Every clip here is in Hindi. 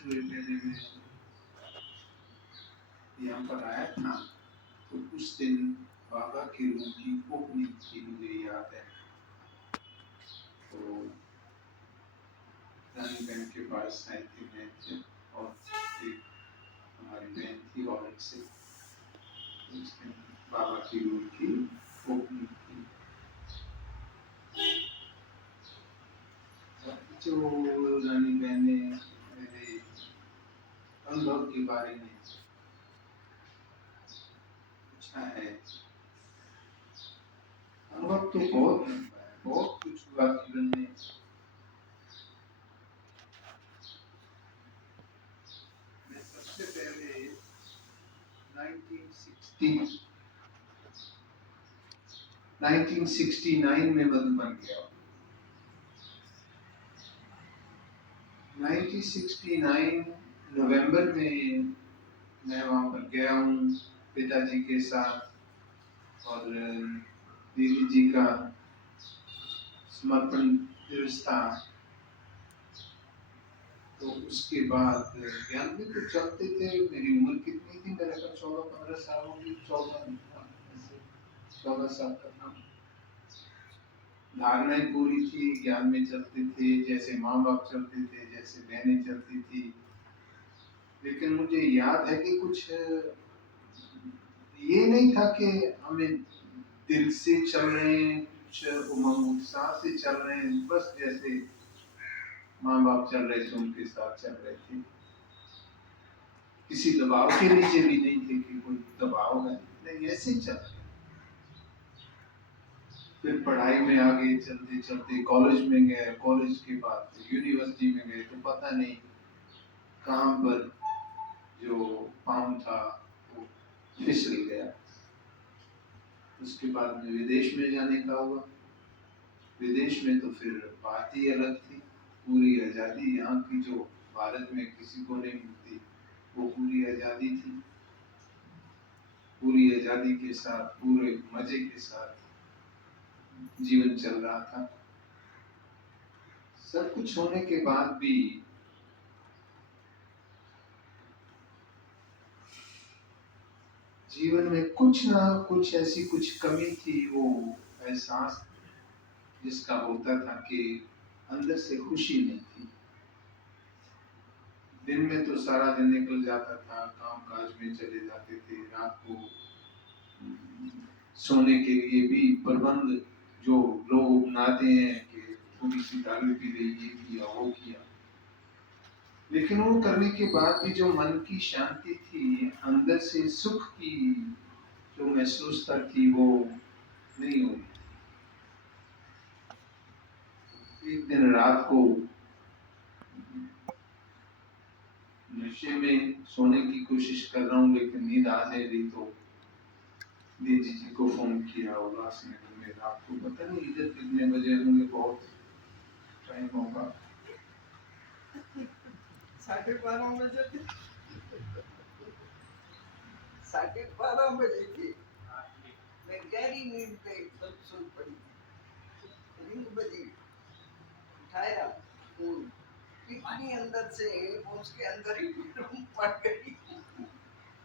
वर्ष हुए पहले मैं यहाँ पर आया था, तो उस दिन बाबा की रूम की ओपनिंग की मुझे याद है। तो रानी बहन के पास आई थी मैं जब, और एक हमारी बहन थी और से उस दिन बाबा की रूम की ओपनिंग थी। जो रानी बहन ने मेरे अनुभव के बारे में पूछा है, अनुभव तो बहुत लंबा है, बहुत कुछ हुआ जीवन में। मैं सबसे पहले 1969 में मधुबन गया। 1969 नवंबर में मैं वहाँ पर गया हूँ पिताजी के साथ, और दीदी जी का समर्पण दिवस था। तो उसके बाद ज्ञान में तो चलते थे। मेरी उम्र कितनी थी, मेरे का 14-15 साल होगी, 14 साल का था। धारणाएं पूरी थी, ज्ञान में चलते थे, जैसे माँ बाप चलते थे, जैसे बहनें चलती थी। लेकिन मुझे याद है कि कुछ ये नहीं था कि हमें दिल से चल रहे हैं, कुछ उमंग उत्साह से चल रहे हैं, बस जैसे माँ बाप चल रहे थे उनके साथ चल रहे थे। किसी दबाव के नीचे भी नहीं थे कि कोई दबाव है, नहीं, ऐसे चल रहे। फिर पढ़ाई में आगे चलते चलते कॉलेज में गए, कॉलेज के बाद यूनिवर्सिटी में गए, तो पता नहीं कहाँ पर जो पाँव था वो फिसल गया। उसके बाद में विदेश में जाने का हुआ। विदेश में तो फिर बात ही अलग थी, पूरी आज़ादी यहाँ की जो भारत में किसी को नहीं मिलती, वो पूरी आज़ादी थी। पूरी आज़ादी के साथ, पूरे मजे के साथ जीवन चल रहा था। सब कुछ होने के बाद भी जीवन में कुछ ना कुछ ऐसी कुछ कमी थी, वो एहसास जिसका होता था कि अंदर से खुशी नहीं थी। दिन में तो सारा दिन निकल जाता था, काम काज में चले जाते थे, रात को सोने के लिए भी प्रबंध जो लोग बनाते हैं कि थोड़ी सी दारू पी ली, ये किया वो किया, लेकिन वो करने के बाद भी जो मन की शांति थी, अंदर से सुख की जो महसूसता थी, वो नहीं हुई। एक दिन रात को नशे में सोने की कोशिश कर रहा हूँ, लेकिन नींद आ नहीं रही, तो दीदी जी को फोन किया उल्लासनगर में। रात को पता नहीं इधर कितने बजे होंगे, बहुत टाइम होगा, 12:30 बजे थी। 12:30 बजे थी। मैं गहरी नींद पे एकदम सो पड़ी। रिंग बजी, उठाया फोन, इतनी अंदर से उसके अंदर ही रूम पड़ गई।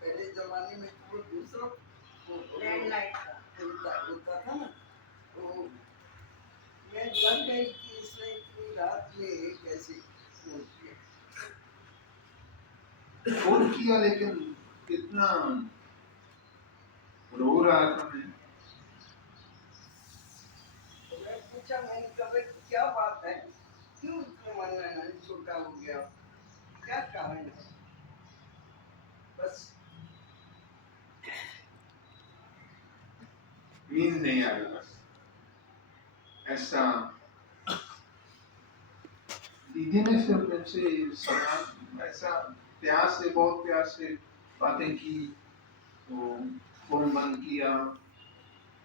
पहले जमाने में तो दूसरा लैंडलाइन होता था ना, तो मैं डर गई कि इसने इतनी रात में कैसे फोन किया, लेकिन कितना रो रहा था मैं। तो मैं पूछा, मैंने कहा क्या बात है, क्यों इतना मन छोटा हो गया, क्या कारण है? बस नींद नहीं आई, बस ऐसा। दीदी ने फिर मुझसे सवाल ऐसा प्यार से, बहुत प्यार से बातें की। तो फोन बंद किया।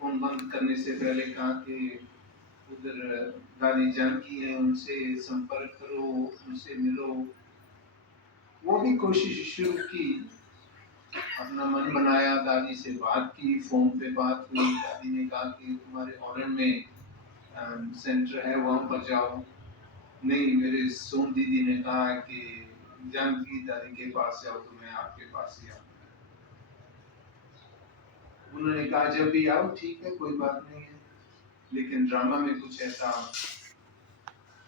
फोन बंद करने से पहले कहा कि उधर दादी जानकी है, उनसे संपर्क करो, उनसे मिलो। वो भी कोशिश शुरू की, अपना मन बनाया, दादी से बात की, फोन पे बात हुई। दादी ने कहा कि तुम्हारे हॉलैंड में सेंटर है, वहां पर जाओ। नहीं, मेरे सोन दीदी ने कहा कि जानकी दादी के पास जाओ तो मैं आपके पास ही आऊंगा। उन्होंने कहा जब भी आओ ठीक है, कोई बात नहीं है, लेकिन ड्रामा में कुछ ऐसा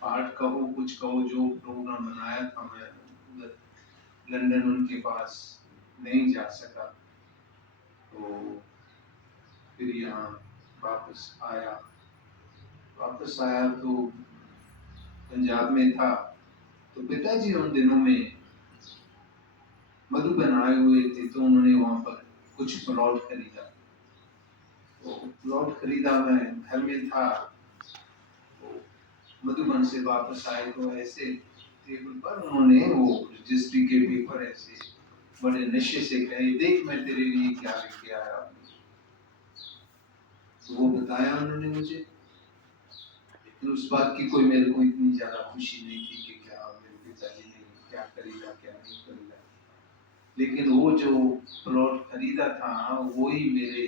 पार्ट कहो, कुछ कहो, जो प्रोग्राम बनाया था मैं उधर लंदन उनके पास नहीं जा सका, तो फिर यहाँ वापस आया तो पंजाब में था। तो पिताजी उन दिनों में मधुबन आए हुए थे, तो उन्होंने वहां पर कुछ प्लॉट खरीदा। तो प्लॉट खरीदा, मैं घर में था, तो मधुबन से वापस आए तो ऐसे टेबल पर उन्होंने वो रजिस्ट्री के पेपर ऐसे बड़े नशे से कहे, देख मैं तेरे लिए क्या लेके आया। तो वो बताया उन्होंने मुझे, लेकिन उस बात की कोई मेरे को इतनी ज्यादा खुशी नहीं थी कि क्या मेरे पिताजी ने क्या खरीदा क्या नहीं खरीदा। लेकिन वो जो प्लॉट खरीदा था वो ही मेरे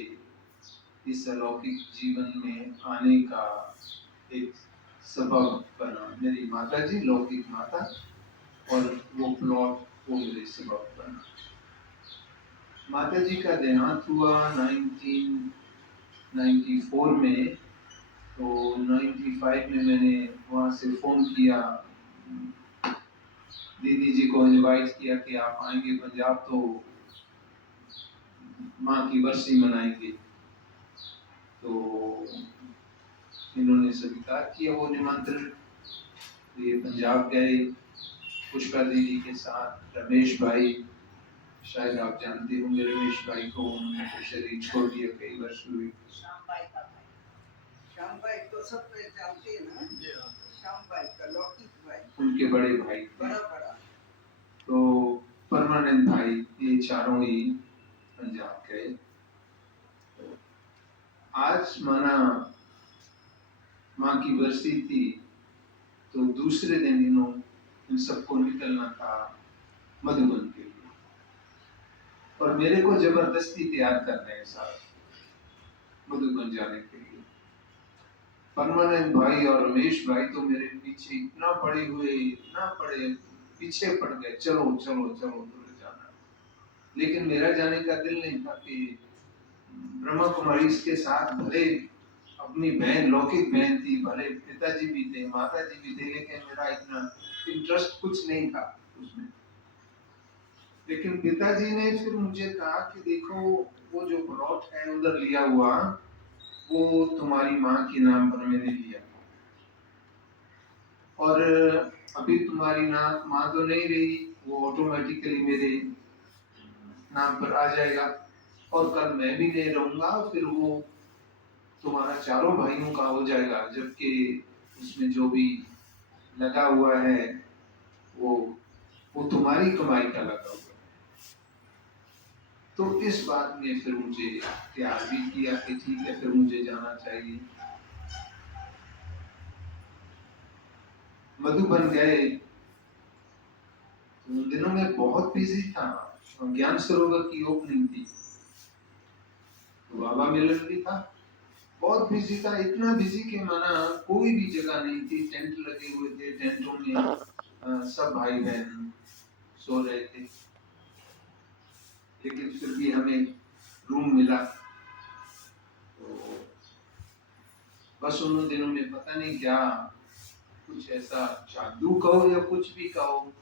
इस अलौकिक जीवन में आने का एक सबब बना। मेरी माता जी लौकिक माता, और वो प्लॉट वो मेरे सबब बना। माता जी का देहांत हुआ 1994 में, तो 95 में मैंने वहाँ से फ़ोन किया, दीदी जी को इनवाइट किया कि आप आएंगे पंजाब तो माँ की बरसी मनाएंगे। तो इन्होंने स्वीकार किया वो निमंत्रण। ये पंजाब गए पुष्पा दीदी के साथ। रमेश भाई, शायद आप जानते होंगे रमेश भाई को, उन्होंने तो शरीर छोड़ दिया कई वर्ष हुए। श्याम भाई तो सब जानते हैं ना, श्याम भाई का लौकिक भाई, उनके बड़े भाई थे। बड़ा तो परमानंद भाई, ये चारों ही पंजाब गए। आज माना माँ की बरसी थी, तो दूसरे दिन इन सबको निकलना था मधुबन के लिए, और मेरे को जबरदस्ती तैयार कर रहे हैं साथ मधुबन जाने के लिए। परमानंद भाई और रमेश भाई तो मेरे पीछे इतना पड़े पीछे पड़ गए, चलो चलो चलो दूर जाना। लेकिन मेरा जाने का दिल नहीं था कि ब्रह्मा कुमारी के साथ, भले अपनी बहन लौकिक बहन थी, भले पिताजी भी थे माता जी भी थे, लेकिन मेरा इतना इंटरेस्ट कुछ नहीं था उसमें। लेकिन पिताजी ने फिर मुझे कहा कि देखो वो जो प्लॉट है उधर लिया हुआ, वो तुम्हारी माँ के नाम पर मैंने लिया, और अभी तुम्हारी माँ तो नहीं रही, वो ऑटोमेटिकली मेरे नाम पर आ जाएगा, और कल मैं भी नहीं रहूंगा, फिर वो तुम्हारा चारों भाइयों का हो जाएगा, जबकि उसमें जो भी लगा हुआ है वो तुम्हारी कमाई का लगा हुआ है। तो इस बात ने फिर मुझे प्यार भी किया कि ठीक है, फिर मुझे जाना चाहिए। मधुबन गए, तो उन दिनों में बहुत बिजी था, ज्ञान सरोवर की ओपनिंग थी, तो बाबा मिलन भी था, बहुत बिजी था, इतना बिजी कि माना कोई भी जगह नहीं थी, टेंट लगे हुए थे, टेंटों में सब भाई बहन सो रहे थे, लेकिन फिर भी हमें रूम मिला। तो बस उन दिनों में पता नहीं क्या, कुछ ऐसा जादू कहो या कुछ भी कहो,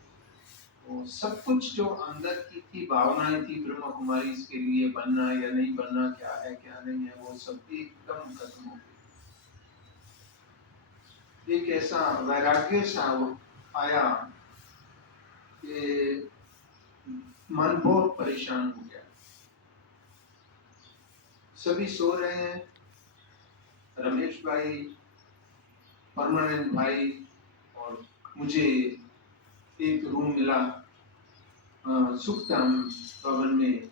तो सब कुछ जो अंदर की थी भावनाएं थी ब्रह्मा कुमारी इसके लिए बनना या नहीं बनना, क्या है क्या नहीं है, वो सब एकदम खत्म हो गई। एक ऐसा वैराग्य सा आया कि मन बहुत परेशान हो गया। सभी सो रहे हैं, रमेश भाई, परमानंद भाई, और मुझे एक रूम मिला सुखधाम भवन में,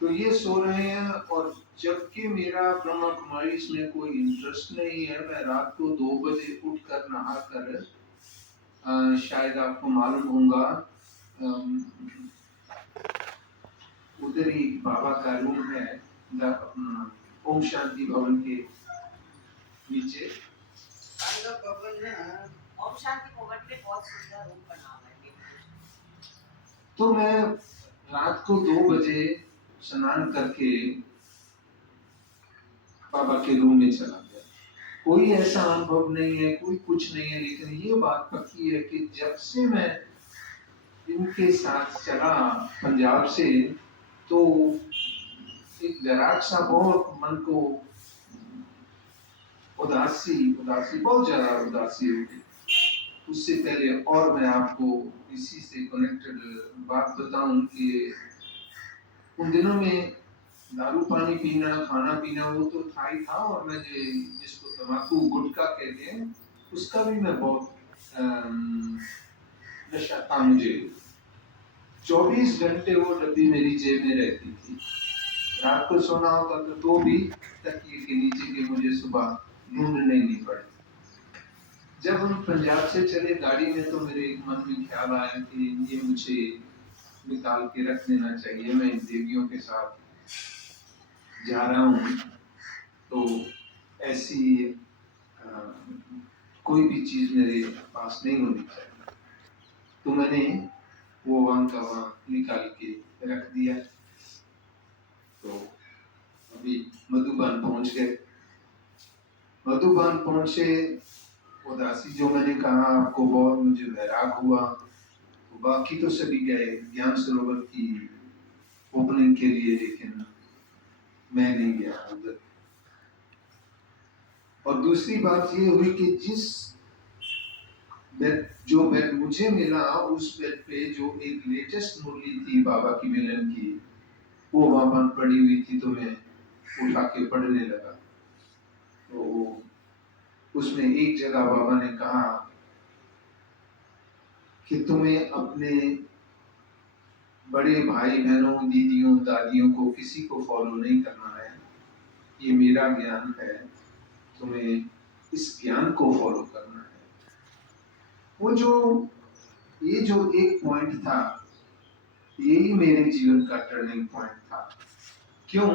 तो ये सो रहे हैं, और जबकि मेरा ब्रह्मा कुमारी इसमें कोई इंटरेस्ट नहीं है, मैं रात को 2 बजे उठकर नहा कर, शायद आपको मालूम होगा, उधर ही बाबा का रूम है, ओम शांति भवन के नीचे। भवन है, ओम शांति भवन में बहुत सुंदर रूम बना हुआ है। तो मैं रात को 2 बजे स्नान करके बाबा के रूम में चला गया। कोई ऐसा अनुभव नहीं है, कोई कुछ नहीं है, लेकिन ये बात पक्की है कि जब से मैं इनके साथ चला पंजाब से, तो एक विराट सा बहुत मन को उदासी उदासी बहुत ज्यादा उदासी होगी। उससे पहले और मैं आपको इसी से कनेक्टेड बात बताऊं कि उन दिनों में दारू पानी पीना खाना पीना वो तो था ही था, और मैं जिसको तम्बाकू गुटखा कहते हैं उसका भी मैं बहुत नशा था मुझे। 24 घंटे वो डब्बी मेरी जेब में रहती थी। रात को सोना होता तो भी तकिए के नीचे के मुझे सुबह ढूंढने नहीं पड़े। जब हम पंजाब से चले गाड़ी में, तो मेरे एक मन में ख्याल आया कि ये मुझे निकाल के रख देना चाहिए, मैं इन देवियों के साथ जा रहा हूँ, तो ऐसी कोई भी चीज मेरे पास नहीं होनी चाहिए। तो मैंने वो वहां का वहां निकाल के रख दिया। तो अभी मधुबन पहुंच गए। मधुबन पहुंचे, उदासी जो मैंने कहा आपको, बहुत मुझे वैराग हुआ। तो बाकी तो सभी गए ज्ञान सरोवर की ओपनिंग के लिए, लेकिन मैं नहीं गया उधर। और दूसरी बात ये हुई कि जिस बेड जो बेड मुझे मिला, उस बेड पे जो एक लेटेस्ट मुरली थी बाबा की मिलन की, वो वहां पर पड़ी हुई थी, तो मैं उठा के पढ़ने लगा। तो उसमें एक जगह बाबा ने कहा कि तुम्हें अपने बड़े भाई बहनों दीदियों दादियों को किसी को फॉलो नहीं करना है, ये मेरा ज्ञान है, तुम्हें इस ज्ञान को फॉलो करना है। वो जो ये जो एक पॉइंट था, यही मेरे जीवन का टर्निंग पॉइंट था। क्यों?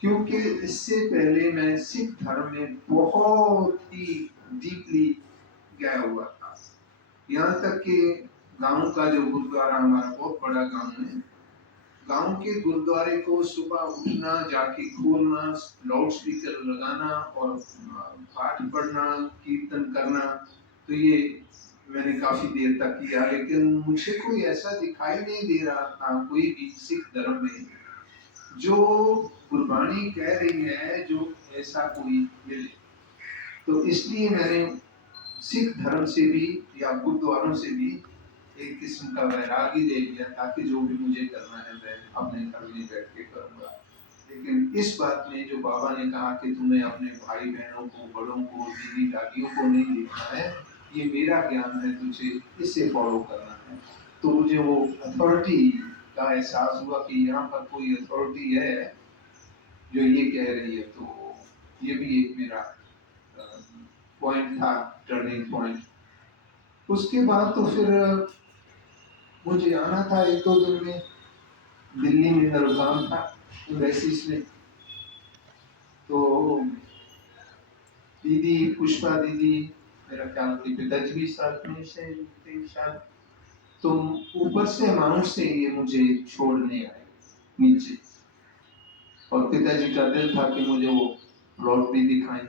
क्योंकि इससे पहले मैं सिख धर्म में बहुत ही डीपली गया हुआ था। यहाँ तक कि गांव का जो गुरुद्वारा, हमारा बहुत बड़ा गांव है, गांव के गुरुद्वारे को सुबह उठना, जाके खोलना, लाउड स्पीकर लगाना और पाठ पढ़ना, कीर्तन करना, तो ये मैंने काफी देर तक किया। लेकिन मुझे कोई ऐसा दिखाई नहीं दे रहा था कोई भी सिख धर्म में जो गुरबाणी कह रही है, जो ऐसा कोई मिले। तो इसलिए मैंने सिख धर्म से भी या गुरुद्वारों से भी एक किस्म का वैराग ही ले लिया, ताकि जो भी मुझे करना है मैं अपने घर में बैठ के करूंगा। लेकिन इस बात में जो बाबा ने कहा कि तुम्हें अपने भाई बहनों को, बड़ों को, दीदी दादियों को नहीं देखना है, ये मेरा ज्ञान है, तुझे इसे फॉलो करना है। तो मुझे वो अथॉरिटी का एहसास हुआ कि यहाँ पर कोई अथॉरिटी है जो ये कह रही है। तो ये भी एक मेरा पॉइंट था, टर्निंग पॉइंट। उसके बाद तो फिर मुझे आना था 1-2 दिन में, दिल्ली में मेरा काम था एम्बेसीज में। तो दीदी पुष्पा दीदी, मेरा ख्याल के पिताजी भी साथ में से थे शायद, तो ऊपर से माउंट से ये मुझे छोड़ने आए नीचे, और पिताजी का दिल था कि मुझे वो प्लॉट भी दिखाएं।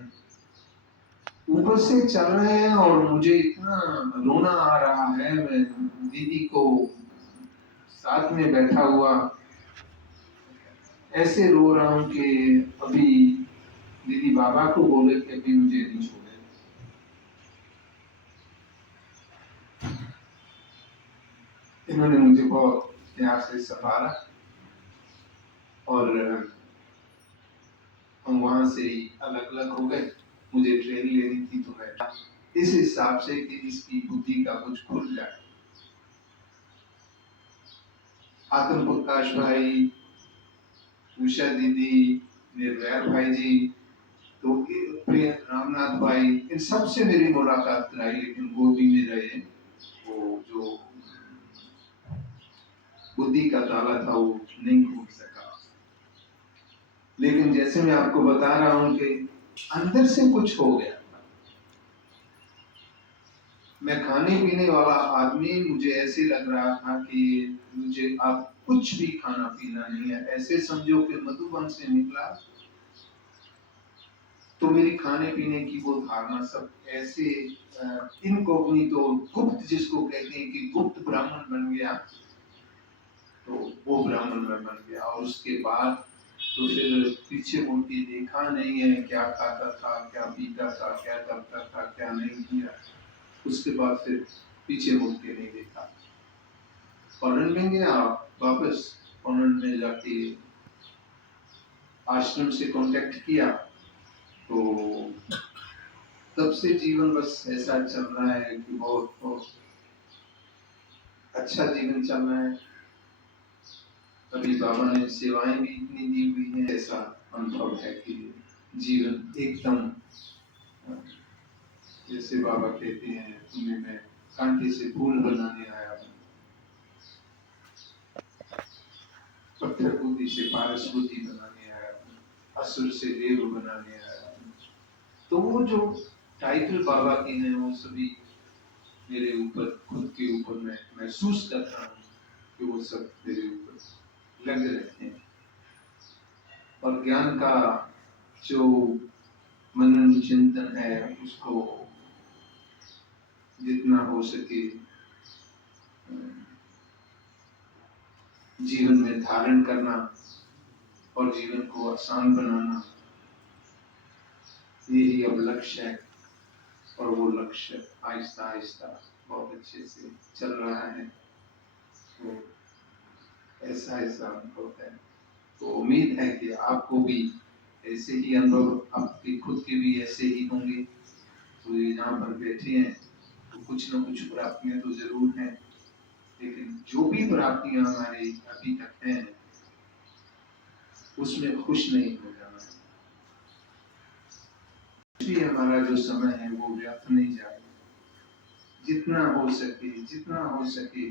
ऊपर से चल रहे हैं और मुझे इतना रोना आ रहा है, मैं दीदी को साथ में बैठा हुआ ऐसे रो रहा हूं कि अभी दीदी बाबा को बोले कि अभी मुझे नहीं छोड़े। इन्होंने मुझे बहुत प्यार से संभाला, और हम वहां से ही अलग अलग हो गए। मुझे ट्रेन लेनी थी, तो मैं इस हिसाब से कि इसकी बुद्धि का कुछ खुल जाए। आत्म प्रकाश भाई, उषा दीदी, निर्वैर भाई जी, तो प्रिय रामनाथ भाई, इन सब से मेरी मुलाकात कराई, लेकिन वो भी मेरे वो जो बुद्धि का ताला था वो नहीं खोल सका। लेकिन जैसे मैं आपको बता रहा हूं कि अंदर से कुछ हो गया। मैं खाने पीने वाला आदमी मुझे ऐसे लग रहा था कि मुझे अब कुछ भी खाना पीना नहीं है, ऐसे समझो कि मधुबन से निकला तो मेरी खाने पीने की वो धारणा सब ऐसे इनकॉग्निटो, गुप्त जिसको कहते हैं कि गुप्त ब्राह्मण बन गया। तो वो ब्राह्मण में बन गया और उसके बाद तो फिर पीछे मुड़ के देखा नहीं है, क्या खाता था, क्या पीता था, क्या करता था, क्या नहीं किया। उसके बाद फिर पीछे मुड़ के नहीं देखा। कॉन्वेंट में गया, वापस कॉन्वेंट में जाके आश्रम से कांटेक्ट किया। तो तब से जीवन बस ऐसा चल रहा है कि बहुत बहुत अच्छा जीवन चल रहा है। अभी बाबा ने सेवाएं भी इतनी दी हुई हैं, ऐसा अनुभव है कि जीवन एकदम जैसे बाबा कहते हैं, तुम्हें मैं कांटे से फूल बनाने आया हूँ, पत्थर बुद्धि से पारस बुद्धि बनाने आया हूँ, असुर से देव बनाने आया हूँ। तो वो जो टाइटल बाबा के हैं वो सभी मेरे ऊपर, खुद के ऊपर मैं महसूस करता हूँ कि वो सब मेरे ऊपर लग रहे हैं। और ज्ञान का जो मनन चिंतन है उसको जितना हो सके जीवन में धारण करना और जीवन को आसान बनाना, यही अब लक्ष्य है। और वो लक्ष्य आहिस्ता आहिस्ता बहुत अच्छे से चल रहा है। तो ऐसा ऐसा अनुभव है। तो उम्मीद है कि आपको भी ऐसे ही अनुभव, आपके खुद के भी ऐसे ही होंगे। तो ये जहाँ पर बैठे हैं तो कुछ न कुछ प्राप्तियां तो जरूर हैं, लेकिन जो भी प्राप्तियां हमारी अभी तक हैं उसमें खुश नहीं हो जाना। इसलिए हमारा जो समय है वो व्यर्थ नहीं जाए। जितना हो सके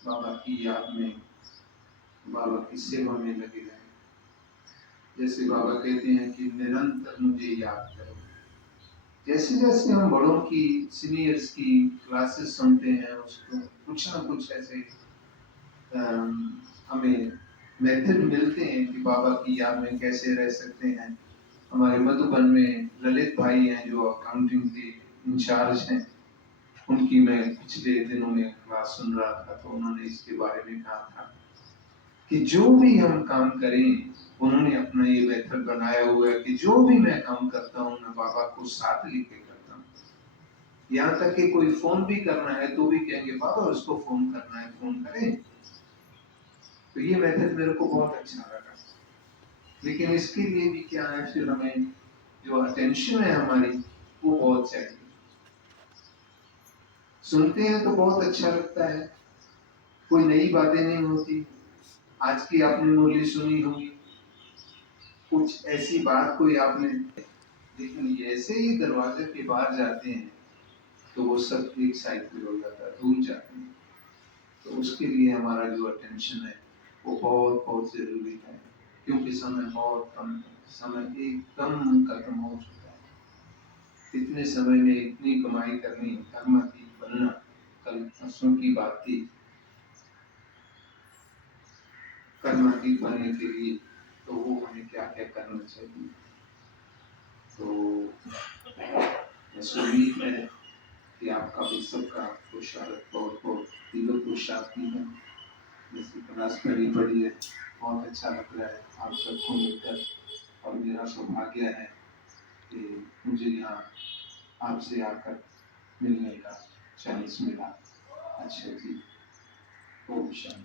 बाबा की याद में, बाबा की सेवा में लगे रहे। जैसे बाबा कहते हैं कि निरंतर मुझे याद करो। जैसे जैसे हम बड़ों की, सीनियर्स की क्लासेस सुनते हैं, उसको कुछ ना कुछ ऐसे हमें मेथड मिलते हैं कि बाबा की याद में कैसे रह सकते हैं। हमारे मधुबन में ललित भाई हैं जो अकाउंटिंग के इंचार्ज हैं, उनकी मैं पिछले दिनों में क्लास सुन रहा था तो उन्होंने इसके बारे में कहा था कि जो भी हम काम करें, उन्होंने अपना ये मेथड बनाया हुआ है कि जो भी मैं काम करता हूँ मैं बाबा को साथ लेके करता हूँ। यहाँ तक कि कोई फोन भी करना है तो भी कहेंगे बाबा उसको फोन करना है, फोन करें। तो ये मेथड मेरे को बहुत अच्छा लगा। लेकिन इसके लिए भी क्या है, फिर हमें जो अटेंशन है हमारी वो बहुत चाहिए। सुनते हैं तो बहुत अच्छा लगता है, कोई नई बातें नहीं होती। आज की आपने मुरली सुनी होगी, कुछ ऐसी बात कोई आपने, लेकिन ऐसे ही दरवाजे के बाहर जाते हैं तो वो सब एक साइड पे हो जाता है, दूर जाते हैं। तो उसके लिए हमारा जो अटेंशन है वो बहुत बहुत जरूरी है, क्योंकि समय बहुत कम है, समय एकदम खत्म हो चुका है। इतने समय में इतनी कमाई करनी, कर्मातीत बनना, कल परसों की बात थी, कर्मातीत बनने के लिए तो वो हमें क्या क्या करना चाहिए। तो उम्मीद है कि आपका भी सबका पुरुषार्थ बहुत बहुत दिलों को शांति है। जैसे क्लास बड़ी बड़ी है, बहुत अच्छा लग रहा है आप सबको मिलकर। और मेरा सौभाग्य है कि मुझे यहाँ आपसे आकर मिलने का चांस मिला। अच्छा जी, ओम शांति।